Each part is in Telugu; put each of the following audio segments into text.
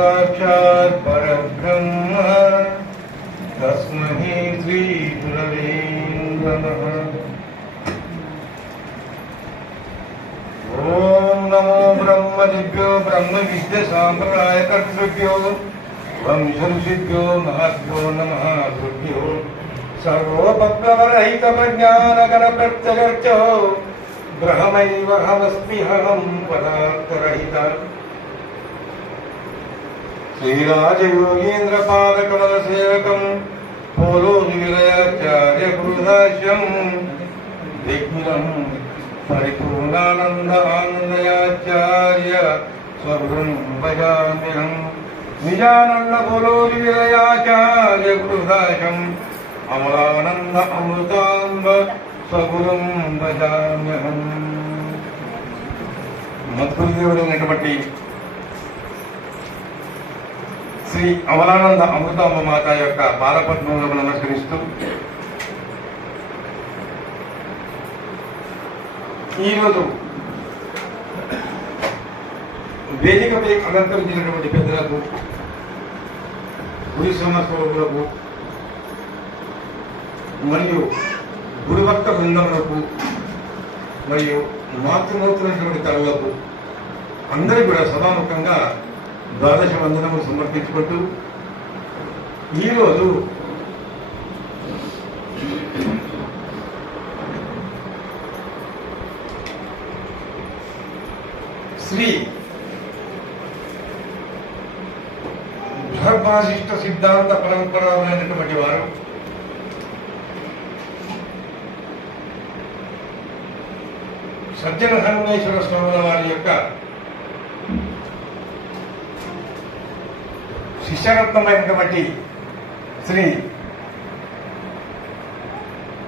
साक्षात् परब्रह्म तस्मै श्री गुरवे नमः। ओम नमो ब्रह्मदिभ्यो ब्रह्म विद्या सांप्रदाय कर्तृभ्यो वंशऋषिभ्यो महद्भ्यो नमः गुरुभ्यो सर्वोपप्लवरहित प्रज्ञानगण प्रत्यगर्चो ब्रह्मैवहमस्म्यहं पदार्थरहित श्रीराजयोगीन्द्र पादकमल सेवकं पोलोनिलयाचार्य गुरुदास्यं दिग्विजं परिपूर्णानंद आनंदयाचार्य स्वगुरुं भजाम्यहं निजानंद पोलोनिलयाचार्य गुरुदास्यं अमलानंद अमृतांब स्वगुरुं भजाम्यहं। మద్గురుదేవుడైనటువంటి శ్రీ అమలానంద అమృతాంబ మాత యొక్క పాదపద్మములకు నమస్కరిస్తూ ఈరోజు వేదికపై అలంకరించినటువంటి పెద్దలకు, గురి సమస్వరులకు మరియు గురుభక్త బృందములకు మరియు మాతృమూర్తులైనటువంటి తల్లులకు అందరికీ కూడా సభాముఖంగా ద్వాదశ వందనములు సమర్పించుకుంటూ ఈరోజు శ్రీ బృహద్వాసిష్ఠ సిద్ధాంత పరంపరమైనటువంటి వారు సజ్జన హనుమేశ్వర స్వాముల వారి యొక్క శిష్యరత్నమైనటువంటి శ్రీ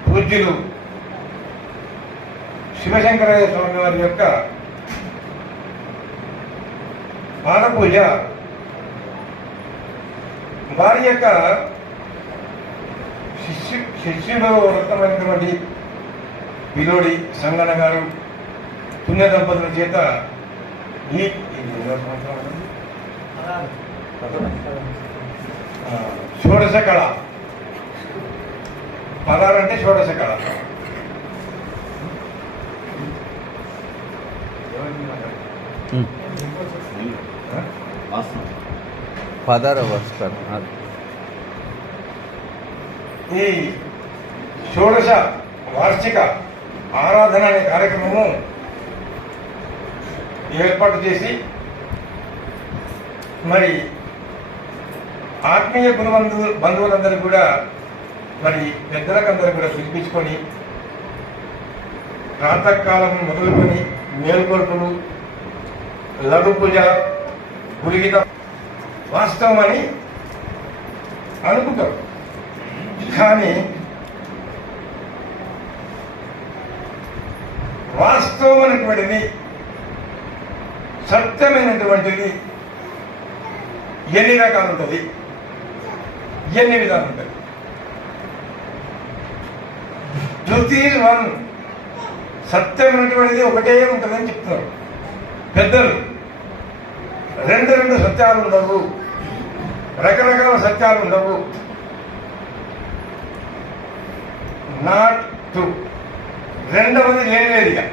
పూజ్యులు శివశంకరయ్య స్వామి వారి యొక్క పాదపూజ, వారి యొక్క శిష్యుడు రత్నమైనటువంటి విలోడి సంగన గారు పుణ్య దంపతుల చేత ఈ షోడశ కళ, పదారంటే షోడశ కళ, ఈ షోడశ వార్షిక ఆరాధన అనే కార్యక్రమము ఏర్పాటు చేసి మరి ఆత్మీయ బంధువులందరూ కూడా మరి పెద్దలకందరూ కూడా పిలిపించుకొని ప్రాతకాలం మొదలుకొని మేల్కొల్పులు, లఘు పూజ, గురిగిత వాస్తవం అని అనుకుంటారు. కానీ వాస్తవమైనటువంటిది, సత్యమైనటువంటిది ఎన్ని రకాలు ఉంటుంది, ఎన్ని విధాలు ఉంటుంది. ట్రూత్ ఈజ్ వన్, సత్యమైనటువంటిది ఒకటే ఉంటుందని చెప్తున్నారు పెద్దలు. రెండు సత్యాలు ఉండవు, రకరకాల సత్యాలు ఉండవు. నాట్ ట్రూ, రెండవది లేనిదిగా.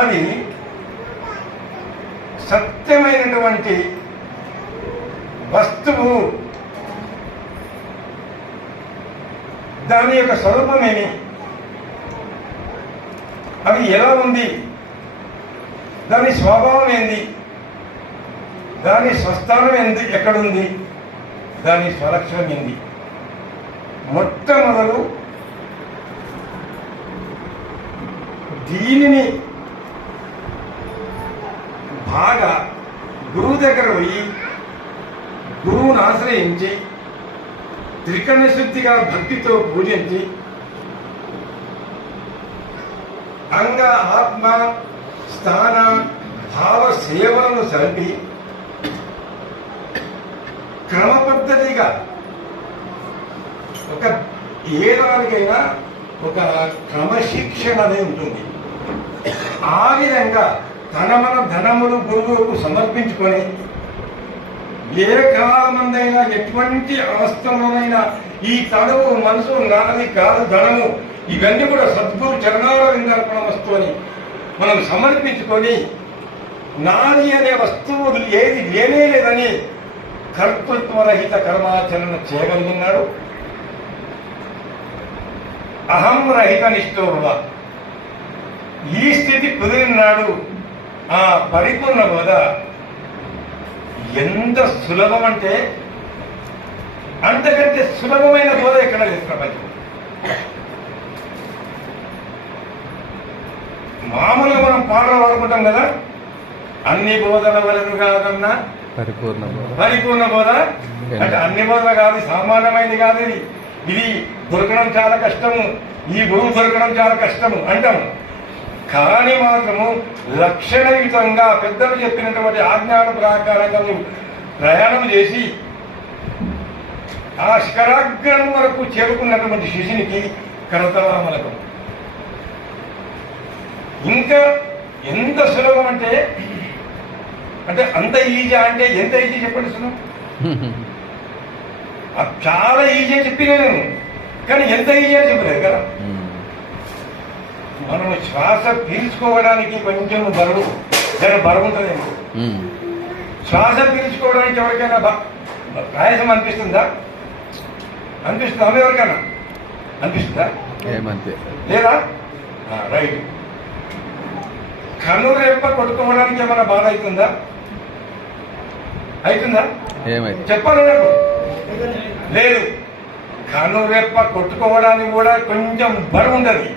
అది సత్యమైనటువంటి వస్తువు, దాని యొక్క స్వరూపమేమి, అది ఎలా ఉంది, దాని స్వభావం ఏంది, దాని స్వస్థానం ఏంది, ఎక్కడుంది, దాని స్వలక్షణం ఏంది. మొట్టమొదలు దీనిని బాగా గురువు దగ్గర పోయి గురువును ఆశ్రయించి త్రికరణ శుద్ధిగా భక్తితో పూజించి అంగ ఆత్మ స్థాన భావ సేవలను సరిపి క్రమ పద్ధతిగా ఒక ఏ దానికైనా ఒక క్రమశిక్షణ అనేది ఉంటుంది. ఆ విధంగా తన మన ధనములు గురువుకు సమర్పించుకొని ఏ కాలమందైనా ఎటువంటి అవస్థలోనైనా ఈ తనువు మనసు నాది కాదు ధనము ఇవన్నీ కూడా సద్గురు చరణాల విందర్పణ వస్తువుని మనం సమర్పించుకొని నాది అనే వస్తువు ఏది లేనే లేదని కర్తృత్వరహిత కర్మాచరణ చేయగలిగినాడు. అహం రహిత నిష్ఠోభవ ఈ స్థితి కుదిరినాడు. ఆ పరిపూర్ణ బోధ ఎంత సులభం అంటే అంతకంటే సులభమైన బోధ ఎక్కడ లేదు ప్రపంచం. మామూలుగా మనం పాటలు పాడుకుంటాం కదా, అన్ని బోధల వరకు కాదన్నా పరిపూర్ణ బోధ అంటే అన్ని బోధలు కాదు, సామాన్యమైనది కాదు. ఇది దొరకడం చాలా కష్టము, ఈ గురువు దొరకడం చాలా కష్టము అంటాము. కానీ మాత్రము లక్షణయుతంగా పెద్దలు చెప్పినటువంటి ఆజ్ఞాన ప్రకారంగా ప్రయాణం చేసి ఆ శిఖరాగ్రం వరకు చేరుకున్నటువంటి శిష్యునికి కరతలామలకం. ఇంకా ఎంత సులభం అంటే అంత ఈజీ అంటే ఎంత ఈజీ చెప్పండి సులభం. చాలా ఈజీ అని చెప్పినాను, కానీ ఎంత ఈజీ అని చెప్పలేదు కదా. మనం శ్వాస పీల్చుకోవడానికి కొంచెం బరువు ఉంటుందేమో. శ్వాస పీల్చుకోవడానికి ఎవరికైనా ప్రయాసం అనిపిస్తుందా? అనిపిస్తుందా? ఎవరికైనా అనిపిస్తుందా? లేదా? రైట్. కనురెప్ప కొట్టుకోవడానికి ఏమైనా బాధ అవుతుందా? చెప్పాలి నాకు. లేదు. కనురెప్ప కొట్టుకోవడానికి కూడా కొంచెం బరువు ఉంటుంది,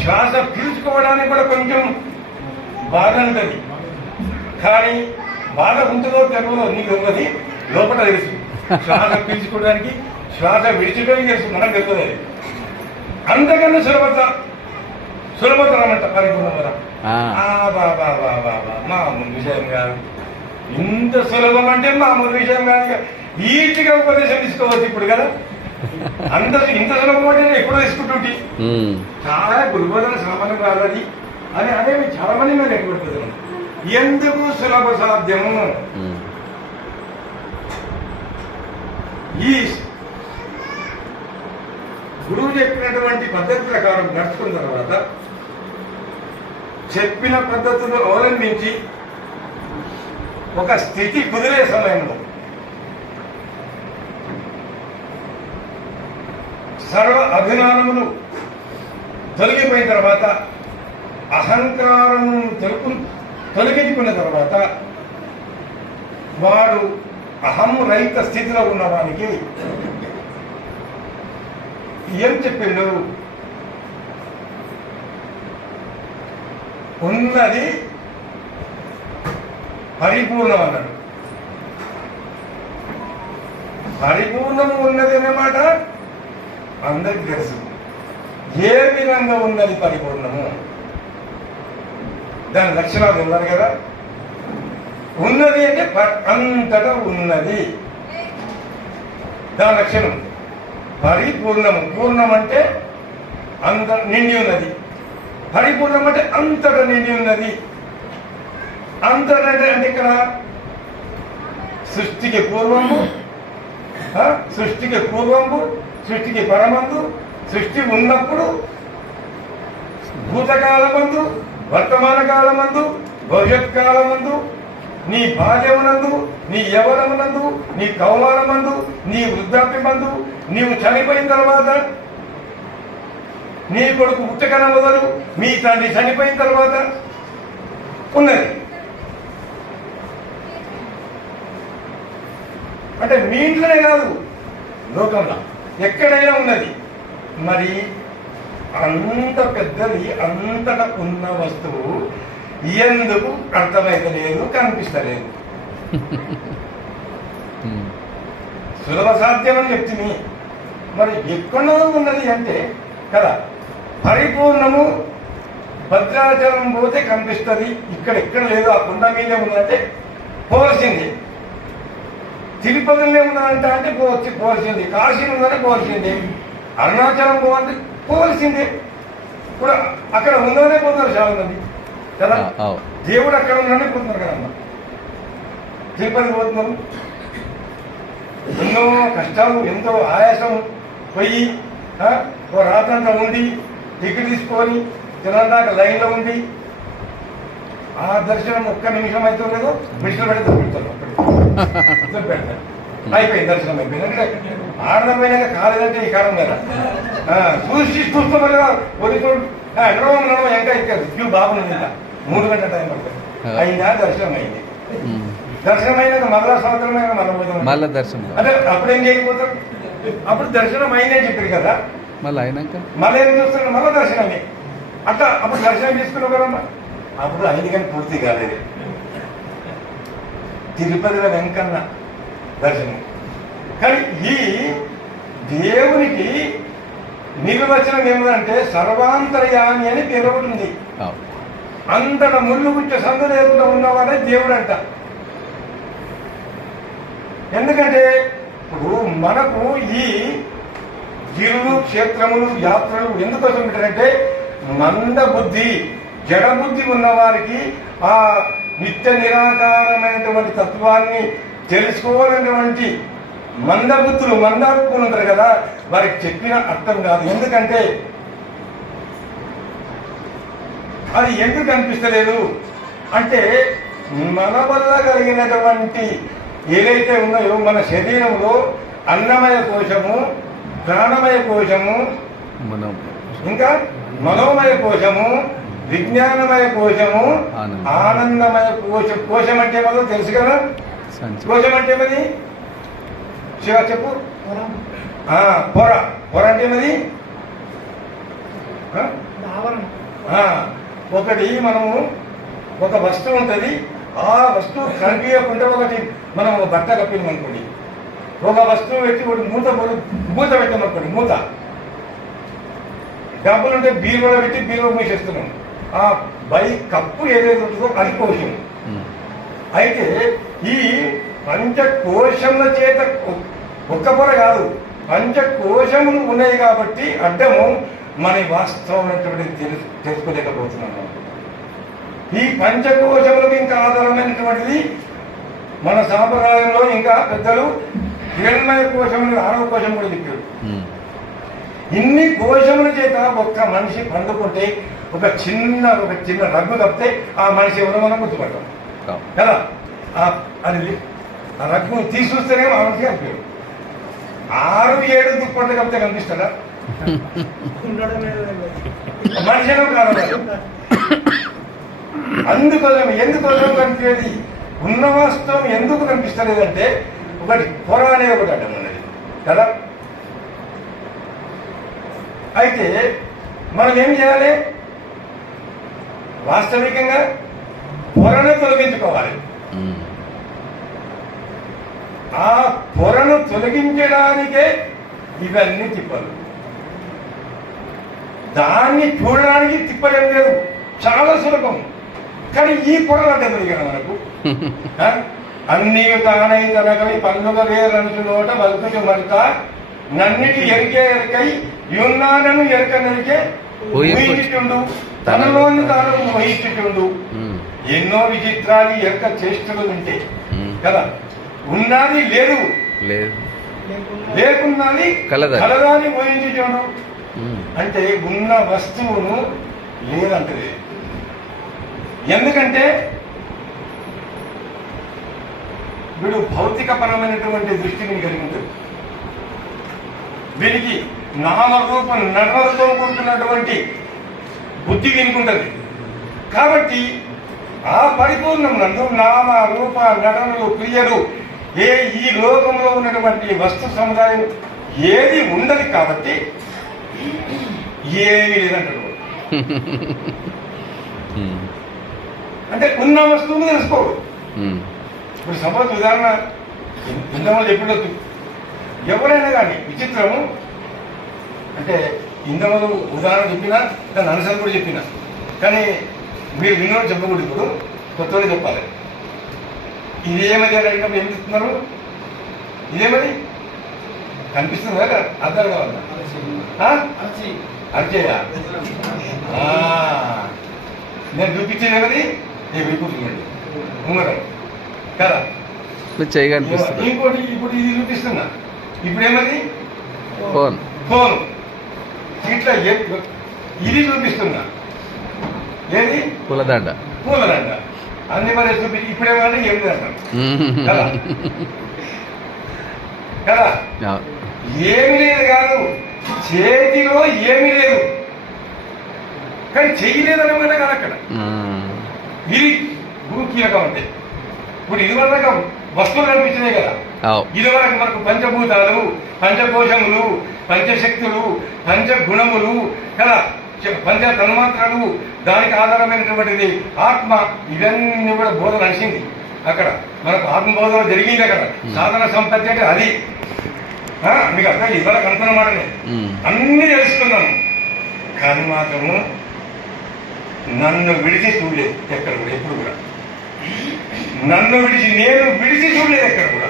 శ్వాస పీల్చుకోవడానికి కూడా కొంచెం బాధ ఉంటుంది. కానీ బాధ ఉంటుందో తెలుగులో నీకు ఉన్నది లోపల తెలుసు. శ్వాస పీల్చుకోవడానికి శ్వాస విడిచిపోయి తెలుసు, మనకు తెలుస్తుంది. అంతకన్నా సులభతరం అంట పరిపూర్ణ. మామూలు విషయం కాదు. ఇంత సులభం అంటే మామూలు విషయం కాదు. ఈజీగా ఉపదేశం తీసుకోవచ్చు ఇప్పుడు కదా. ఇంత సులభం అంటే ఎప్పుడో తీసుకుంటుంటే చాలా గురుబోధన సామాన్యం కాదు అది అని అదే చాలా మంది మేము ఎక్కబడుతున్నాం. ఎందుకు సులభ సాధ్యము? ఈ గురువు చెప్పినటువంటి పద్ధతి ప్రకారం నడుచుకున్న తర్వాత చెప్పిన పద్ధతులు అవలంబించి ఒక స్థితి కుదిరే సమయంలో సర్వ అభిమానములు తొలగిపోయిన తర్వాత అహంకారము తొలగించుకున్న తర్వాత వాడు అహం రహిత స్థితిలో ఉన్నవానికి ఏం చెప్పిండు? ఉన్నది పరిపూర్ణం అన్నాడు. పరిపూర్ణము ఉన్నది అన్నమాట అందరికి తెలుసు. ఏ విధంగా ఉన్నది పరిపూర్ణము? దాని లక్షణాలు ఉన్నారు కదా. ఉన్నది అంటే అంతటా ఉన్నది, దాని లక్షణం పరిపూర్ణము. పూర్ణం అంటే అంత నిండి ఉన్నది, పరిపూర్ణం అంటే అంతటా నిండి ఉన్నది. అంతటా అంటే ఇక్కడ సృష్టికి పూర్వము, సృష్టికి పరమందు, సృష్టి ఉన్నప్పుడు భూతకాలమందు, వర్తమాన కాలమందు, భవిష్యత్ కాలమందు, నీ బాల్యమునందు, నీ యవనమునందు, నీ కౌమారమందు, నీ వృద్ధాప్యమందు, నీవు చనిపోయిన తర్వాత, నీ కొడుకు పుట్టకన మొదలు మీ తండ్రి చనిపోయిన తర్వాత ఉన్నది. అంటే మీ ఇంట్లోనే కాదు, లోకంలో ఎక్కడైనా ఉన్నది. మరి అంత పెద్దది, అంతటా ఉన్న వస్తువు ఎందుకు అర్థమైతలేదు, కనిపిస్తలేదు? సులభ సాధ్యమని చెప్తుంది. మరి ఎక్కడో ఉన్నది అంటే కదా. పరిపూర్ణము భద్రాచలం పోతే కనిపిస్తుంది, ఇక్కడ ఎక్కడ లేదు, ఆ కొండ మీదే ఉందంటే పోవలసింది. తిరుపతిలో ఉన్నదంట అంటే పోవలసింది, కాశీలో ఉందంటే పోవలసింది, అరుణాచలం పోవాలంటే పోవలసిందే. ఇప్పుడు అక్కడ ఉందనే పోతున్నారు చాలా మంది కదా. దేవుడు అక్కడ ఉన్నాడనే పోతున్నారు కదమ్మా. తిరుపతి పోతున్నారు, ఎన్నో కష్టాలు, ఎంతో ఆయాసం పోయి ఓ రాత్రంతా ఉండి టికెట్ తీసుకొని తినడానికి లైన్లో ఉండి ఆ దర్శనం ఒక్క నిమిషం అయితే లేదో మిషన్ పెడితే పెడతారు. అయిపోయింది, దర్శనం అయిపోయింది. అంటే ఆడమైనాక కాలేదంటే ఈ కారణం కదా. చూస్తాం కదా ఒడితో నడవ ఎంత ఇచ్చారు క్యూ బాగుంది. ఇంకా 3 గంటల టైం పడుతుంది. అయిందా? దర్శనం అయింది. దర్శనం అయినాక మళ్ళా సంవత్సరం అయినా మళ్ళీ దర్శనం. అంటే అప్పుడేం చేయకపోతారు? అప్పుడు దర్శనం అయిందని చెప్పారు కదా. మళ్ళీ అయినాక మళ్ళీ ఏం చూస్తున్నారు? మళ్ళీ దర్శనమే. అట్లా అప్పుడు దర్శనం తీసుకున్నావు కదమ్మా. అప్పుడు అయింది కానీ పూర్తి కాలేదు. తిరుపతిలో వెంకన్న దర్శనం. కానీ ఈ దేవునికి నిర్వచనం ఏమిటంటే సర్వాంతర్యామి అని పేరు ఒకటి ఉంది. అంతట ముళ్ళు గుచ్చ సందు లేకుండా ఉన్నవాడే దేవుడు అంట. ఎందుకంటే ఇప్పుడు మనకు ఈ గిరులు, క్షేత్రములు, యాత్రలు ఎందుకోసం పెట్టారంటే మందబుద్ధి, జడబుద్ధి ఉన్నవారికి ఆ నిత్య నిరాకారమైనటువంటి తత్వాన్ని తెలుసుకోవాలనేటువంటి మందబుద్ధులు, మందాత్ములు ఉంటారు కదా, వారికి చెప్పిన అర్థం కాదు. ఎందుకంటే అది ఎందుకు అనిపిస్తలేదు అంటే మన వల్ల కలిగినటువంటి ఏదైతే ఉన్నాయో మన శరీరంలో అన్నమయ కోశము, ప్రాణమయ కోశము, ఇంకా మనోమయ కోశము, విజ్ఞానమయ కోశము, ఆనందమయ కోశం. కోశం అంటే ఏమో తెలుసు కదా. కోశం అంటే ఏమది? శివ చెప్పు. పొర. పొర అంటే ఏమది? ఒకటి మనము ఒక వస్తువు ఉంటుంది, ఆ వస్తువు కనిపించకుండా ఒకటి మనం బట్ట కప్పినాం అనుకోండి, ఒక వస్తువు పెట్టి ఒకటి మూత పెట్టామనుకోండి, మూత డబ్బులుంటే బీరువాలో పెట్టి బీరువా మూసేస్తున్నాం. ఆ కప్పు ఏదైతే ఉంటుందో అది కోశం. అయితే ఈ పంచకోశముల చేత ఒక్క పొర కాదు, పంచకోశములు ఉన్నాయి కాబట్టి అడ్డము మన వాస్తవమైనటువంటి తెలుసుకోలేకపోతున్నాము. ఈ పంచకోశములకు ఇంకా ఆధారమైనటువంటిది మన సాంప్రదాయంలో ఇంకా పెద్దలు హిరణ్మయ కోశములు, 6వ కోశం కూడా చెప్పారు. ఇన్ని కోశముల చేత ఒక్క మనిషి పండుకుంటే ఒక చిన్న రగ్గు తప్పితే ఆ మనిషి ఎవరో మనం గుర్తుపడతాం కదా. అది ఆ రగ్గు తీసుకొస్తేనే ఆ మనిషి కనిపించాడు. 6-7 దుప్పట్లు కప్పితే కనిపిస్తాడా? మనిషి కాదు. అందుకోసం ఎందుకోసం కనిపించేది ఉన్న వాస్తవం ఎందుకు కనిపిస్తలేదంటే ఒకటి పొర అనే ఒకటి అడ్డం ఉన్నది కదా. అయితే మనం ఏం చేయాలి? వాస్తవికంగా పొరను తొలగించుకోవాలి. ఆ పొరను తొలగించడానికే ఇవన్నీ తిప్పలు. దాన్ని చూడడానికి తిప్పలేం లేదు, చాలా సులభం. కానీ ఈ పొరలు అంటే కదా మనకు అన్ని తానై తనకై పండుగ వేరనుచు నోట వల్కుచు మరిత నన్నిటి ఎరికై యున్నానను ఎరకనరికే ఊహించుచుండు, తనలోని తాను మోహించుచుండు. ఎన్నో విచిత్రాలు ఎరక చేష్టలు ఉంటే కదా. ఉన్నది లేదు, లేకున్నది కలదాన్ని మోహించుచుండు. అంటే ఉన్న వస్తువును లేదంటది. ఎందుకంటే వీడు భౌతికపరమైనటువంటి దృష్టిని కలిగి ఉంటుంది. వీరికి నామరూప నడవలతో కూడుతున్నటువంటి బుద్ధి వినుకుంటుంది. కాబట్టి ఆ పరిపూర్ణం నందు నామ రూప నటనలు, క్రియలు ఈ లోకంలో ఉన్నటువంటి వస్తు సముదాయం ఏది ఉండదు. కాబట్టి ఏమీ లేదంటాడు. అంటే ఉన్న వస్తువును తెలుసుకోడు. ఇప్పుడు సపోజ్ ఉదాహరణ ఇంతమంది చెప్పినట్టు ఎవరైనా కానీ విచిత్రము అంటే ఇంతమంది ఉదాహరణ చెప్పినా దాన్ని అనుసరణ కూడా చెప్పినా కానీ మీరు విన్నోడు చెప్పకూడదు. ఇప్పుడు కొత్తగా చెప్పాలి. ఇదేమది అడిగినప్పుడు ఏం చెప్తున్నారు? ఇదేమది కనిపిస్తుంది కదా, అర్థం కావాలా? అర్చేయ నేను చూపించేది ఏమది? నేను కూర్చున్నాడు ఉంగరం కదా. మీరు చెయ్యి కనిపిస్తుంది. ఇంకోటి ఇప్పుడు ఇది చూపిస్తున్నా. ఇప్పుడు ఏమది ఫోన్ ఫోన్ ఇట్లా ఇది చూపిస్తున్నా. ఏది పూలదండ అన్ని మరి చూపి ఇప్పుడేమన్నా ఏం చేస్తాం కదా కదా ఏమి లేదు కాదు, చేతిలో ఏమి లేదు కానీ చెయ్యలేదని మాట కదా అక్కడ. ఇది కీలకం అంటే ఇప్పుడు ఇది వరకు వస్తువులు కనిపించినాయి కదా, ఇది వరకు మనకు పంచభూతాలు, పంచకోశములు, పంచశక్తులు, పంచగుణములు కదా, పంచ తన్మాత్రలు, దానికి ఆధారమైనటువంటిది ఆత్మ. ఇవన్నీ కూడా బోధన నడిచింది అక్కడ, మనకు ఆత్మబోధన జరిగింది అక్కడ. సాధన సంపత్తి అంటే అది. మీకు అర్థం ఇవాళ కనుక్కున్న మాటనే అన్ని తెలుసుకున్నాము, కానీ మాత్రము నన్ను విడిచి చూడలేదు ఎక్కడ కూడా. ఎప్పుడు కూడా నన్ను విడిచి నేను విడిచి చూడలేదు ఎక్కడ కూడా.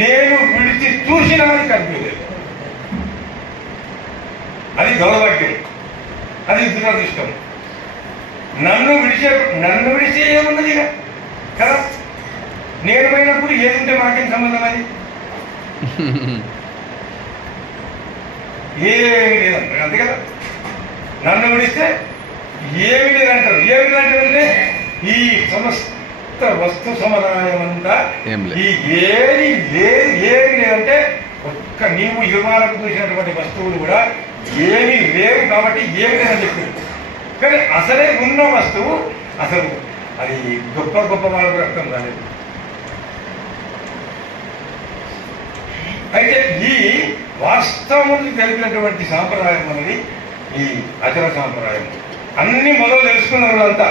నేను విడిచి చూసినా అని కనిపించలేదు. అది దౌర్భాగ్యం, అది దురదృష్టం. నన్ను విడిచి ఏమున్నది ఇక కదా. నేను పోయినప్పుడు ఏదుంటే మాకేం సంబంధం అది? ఏమి లేదంటారు అంతే కదా. నన్ను విడిస్తే ఏమి లేదంటారు. ఏమి లేదంటే ఈ సమస్త వస్తు సముదాయం అంతా ఈ ఏది లేదు, ఏమి లేదంటే ఒక్క నీవు ఇరుమాలకు చూసినటువంటి వస్తువులు కూడా ఏమీ లేవు కాబట్టి ఏమి లేదని చెప్పింది. కానీ అసలే ఉన్న వస్తువు అసలు అది గొప్ప గొప్ప వాళ్ళకు అర్థం కాలేదు. అయితే ఈ వాస్తవాన్ని తెలిపినటువంటి సాంప్రదాయం అనేది ఈ అచల సాంప్రదాయం. అన్ని మొదలు తెలుసుకున్న వాళ్ళంతా,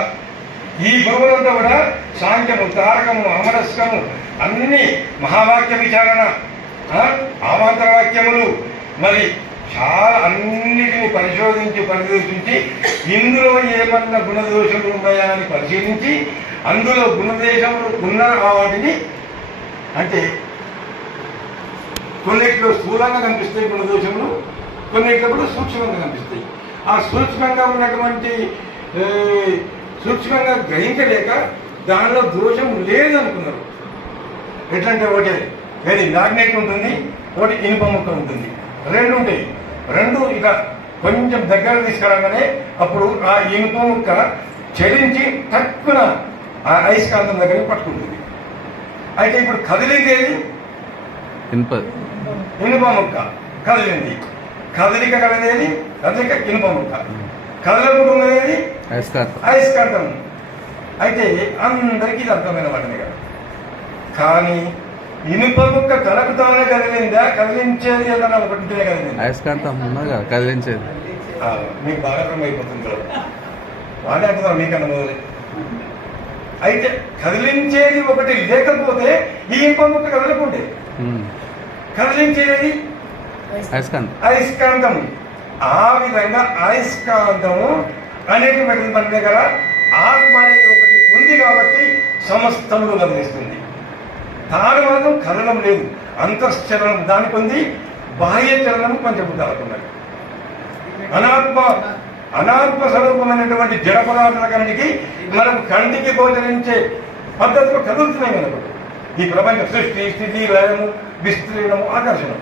ఈ గురువులంతా కూడా సాంఖ్యము, తారకము, అమరస్కము, అన్ని మహావాక్య విచారణ, ఆమాంతర వాక్యములు, మరి చాలా అన్నిటిని పరిశోధించి ఇందులో ఏమన్నా గుణదోషములు ఉన్నాయా అని పరిశీలించి అందులో గుణదోషములు ఉన్న వాటిని, అంటే కొన్నిట్లో స్థూలంగా కనిపిస్తాయి గుణదోషములు, కొన్నిట్లో సూక్ష్మంగా కనిపిస్తాయి. ఆ సూక్ష్మంగా ఉన్నటువంటి సూక్ష్మంగా గ్రహించలేక దానిలో దోషం లేదనుకున్నారు. ఎట్లంటే ఒకటి ఏది మ్యాగ్నెట్ ఉంటుంది, ఒకటి ఇనుప ముక్క ఉంటుంది, రెండు ఉంటాయి. రెండు ఇక కొంచెం దగ్గర తీసుకురాగానే అప్పుడు ఆ ఇనుప ముక్క చెలించి తక్కువ ఆ అయస్కాంతం దగ్గర పట్టుకుంటుంది. అయితే ఇప్పుడు కదిలింది ఏది? ఇనుప ముక్క కదిలింది. కదలిక కలిగేది కదలిక ఇనుప ముక్క, కదలకుండా ఉన్నది అయస్కాంతం. అయితే అందరికీ ఇది అర్థమైన వాటిని కదా. కానీ ఇనుప ముక్క తనకు తానే కదిలిందా, కదిలించేది ఏదన్నా ఒకటినే కదిలింది. అయస్కాంతం కదిలించేది మీకు బాగా అర్థం అయిపోతుంది కదా, వాడే అంటున్నారు మీకన్నా మొదలు. అయితే కదిలించేది ఒకటి లేకపోతే ఈ ఇనుప ముక్క కదలకుండే, కదిలించేది అయస్కాంతం. ఆ విధంగా అయస్కాంతము అనేటువంటి మన దగ్గర ఆత్మ అనేది ఒకటి ఉంది కాబట్టి సమస్తములు గమనిస్తుంది. తాను మాత్రం కదలం లేదు, అంతశ్చలనం దానికి ఉంది, బాహ్య చలనం పంచభూతాలకు ఉన్నది. అనాత్మ స్వరూపమైనటువంటి జడ పదార్థాలకి మనకు కంటికి గోచరించే పద్ధతిలో కదులుతున్నాయి మనకు ఈ ప్రపంచ సృష్టి, స్థితి, లయము, విస్తీర్ణము, ఆకర్షణం.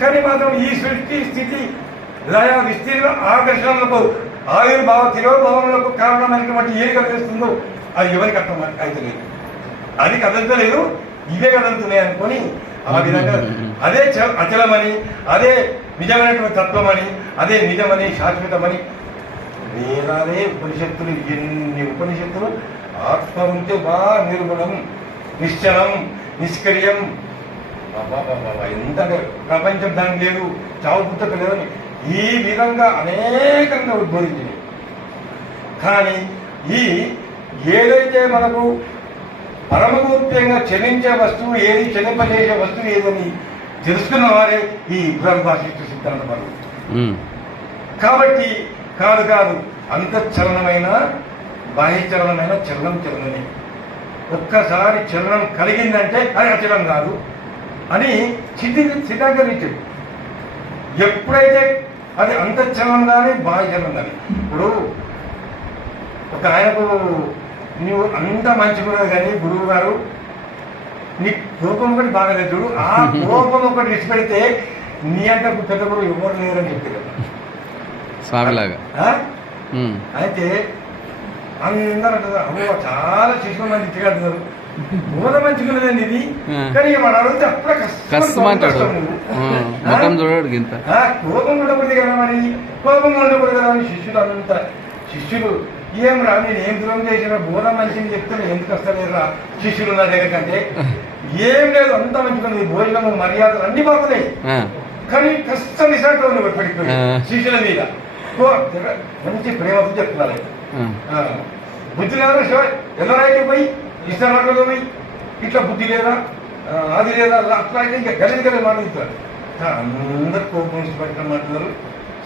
కానీ మాత్రం ఈ సృష్టి, స్థితి, లయ, విస్తీర్ణ, ఆకర్షణలకు, ఆవిర్భావ, తిరోభావములకు కారణమైనటువంటి ఏది కదిలిస్తుందో అది ఎవరికి అర్థం అయితే లేదు. అది కదలలేదు, ఇవే కదులుతున్నాయి అనుకొని ఆ విధంగా అదే అచలమని, అదే నిజమైనటువంటి తత్వమని, అదే నిజమని, శాశ్వతమని వేరే ఉపనిషత్తులు, ఎన్ని ఉపనిషత్తులు ఆత్మ ఉంటే బాగా నిర్గుణం, నిశ్చలం, నిష్క్రియం, ఎంత ప్రపంచం దానికి లేదు, చావు పుట్టక లేదని ఈ విధంగా అనేకంగా ఉద్బోధించింది. కానీ ఈ ఏదైతే మనకు పరమగోప్యంగా చలించే వస్తువు ఏది, చలింపజేసే వస్తువు ఏదని తెలుసుకున్న వారే ఈ బృహద్భాషిష్ట సిద్ధాంత పరులు. కాబట్టి కాదు అంతఃచలనమైన బాహ్యచలనమైన చలనమే. ఒక్కసారి చలనం కలిగిందంటే అది అచలం కాదు అని సిద్ధాంతరించాడు. ఎప్పుడైతే అది అంతఃచలనం కానీ బాహ్యచలనం కానీ, ఇప్పుడు ఒక ఆయనకు నీవు అంత మంచిగున్నది కానీ గురువు గారు నీ కోపం ఒకటి బాగాలేదు చూడు, ఆ కోపం ఒకటి విడిచిపెడితే నీ అంటే పెద్ద గురువు ఎవరు లేరని చెప్పారు స్వామిలాగా. అయితే అందరూ అంటారు అమ్మో చాలా శిశువు మంది ఇంటికి అంటున్నారు, బోధ మంచిగున్నదండి ఇది. కానీ మన అడిగితే అప్పుడే కష్టమంటాడు, ముఖం చూడడు ఇంత. కోపం ఉండకూడదు కదా మరి, కోపం ఉండకూడదు కదా అని శిష్యులు అంతా శిష్యులు ఏం రా నేను ఏం దూరం చేసిన బోధ మంచిని చెప్తే ఎందుకు వస్తలేరా శిష్యులు నా దగ్గర కంటే, ఏం లేదు అంతా మంచిగున్నది, భోజనము మర్యాదలు అన్ని బాగున్నాయి. కానీ కష్టం నిశాంతో పడిపోయి శిష్యుల మీద మంచి ప్రేమతో చెప్తున్నారు. బుద్ధి లేదా శివ ఎల్లరైతే పోయి ఇస్తాను పోయి ఇట్లా బుద్ధి లేదా అది లేదా అట్లా అయితే ఇంకా గలీజ్ గలీజ్ మాట్లాడుతారు. అందరు కోపం విడిచిపెట్టడం అంటున్నారు.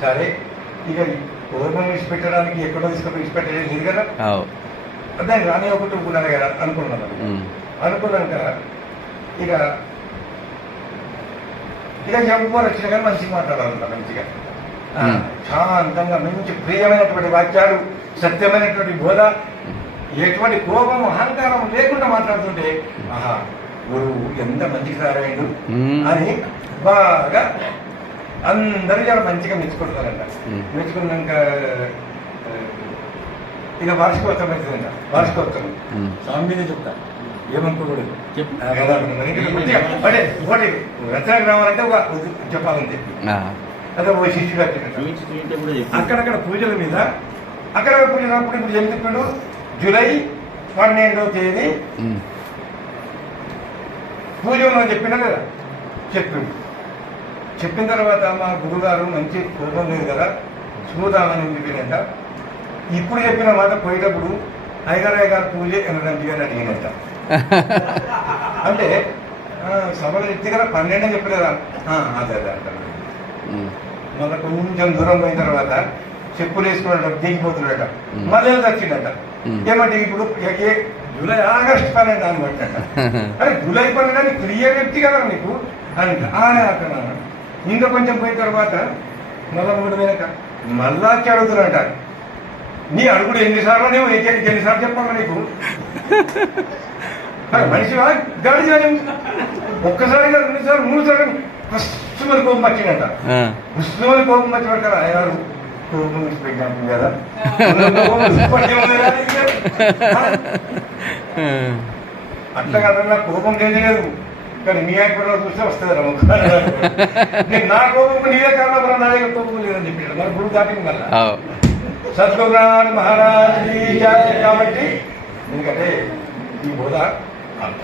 సరే ఇక కోపం విడిచిపెట్టడానికి ఎక్కడో తీసుకొని విడిచిపెట్టలేదు లేదు కదా, దాన్ని రాని ఒకటి ఉన్నాను కదా అనుకున్నాను. అనుకున్నాక ఇక ఇక ఎవరు వచ్చినా కానీ మంచిగా మాట్లాడాలంట, మంచిగా శాంతంగా మంచి ప్రియమైనటువంటి వాక్యాలు, సత్యమైనటువంటి బోధ, ఎటువంటి కోపం అహంకారం లేకుండా మాట్లాడుతుంటే ఆహా గురువు ఎంత మంచిగా తయారైండు అని బాగా అందరూ చాలా మంచిగా మెచ్చుకుంటున్నారంట. మెచ్చుకున్నాక ఇక వార్షికోత్సవం అవుతుందంట. వార్షికోత్సవం స్వామి మీదే చెప్తా ఏమనుకోకూడదు కదా. అంటే ఒకటి రచనకు రావాలంటే ఒక చెప్పాలని చెప్పి అదే ఓ శిష్యుడు అక్కడక్కడ పూజల మీద అక్కడక్కడ పూజలప్పుడు ఇప్పుడు ఏం చెప్పాడు, జూలై 12వ తేదీ పూజ అని చెప్పినా కదా చెప్పిండు. చెప్పిన తర్వాత మా గురుగారు మంచి కోపం లేదు కదా చూద్దామని చెప్పినంట. ఇప్పుడు చెప్పిన మాట పోయేటప్పుడు అయ్యగారు పూజ అనడానికి అని అడిగినంట. అంటే సభలు ఎత్తి కదా 12 అని చెప్పలేదా, అదే అదే అంటారు. మళ్ళీ కొంచెం దూరం పోయిన తర్వాత చెప్పులు వేసుకున్నాడు, దిగిపోతున్నాడట. మళ్ళీ వచ్చిండట. ఏమంటే ఇప్పుడు జూలై ఆగస్టు 12 అని పట్టినట. అరే జూలై 12 క్లియర్ వ్యక్తి కదా నీకు అని అక్కడ ఇంకా కొంచెం పోయిన తర్వాత మళ్ళా 3 వెనక మళ్ళా అడుగుతున్నట. నీ అడుగుడు ఎన్నిసార్లు నువ్వు ఎన్నిసార్లు చెప్పాలి నీకు, మనిషి గాడి ఒక్కసారి 2 సార్లు 3 సార్లు పుష్పమని కోపం వచ్చిందట. పుష్పమని కోపం వచ్చిన కదా అయ్యారు కోపం పెట్టినట్టు కదా. అట్లా కదా కోపం లేదు, కానీ మీ యాక్టర్ చూస్తే వస్తుంది రా. నేను నా కోపం నీవే కారణం, నా దగ్గర కోపం లేదని చెప్పాడు. మరి గురువు దాటింది మళ్ళా సద్గురునాథ్ మహారాజ్ కాబట్టి. ఎందుకంటే ఈ బోధ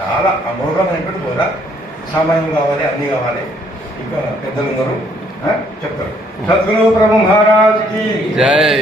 చాలా అమోఘమైనటువంటి బోధ, సమయం కావాలి, అన్ని కావాలి. ఇంకా పెద్దలందరూ చెప్తారు. సద్గురు ప్రభు మహారాజ్ కి జై.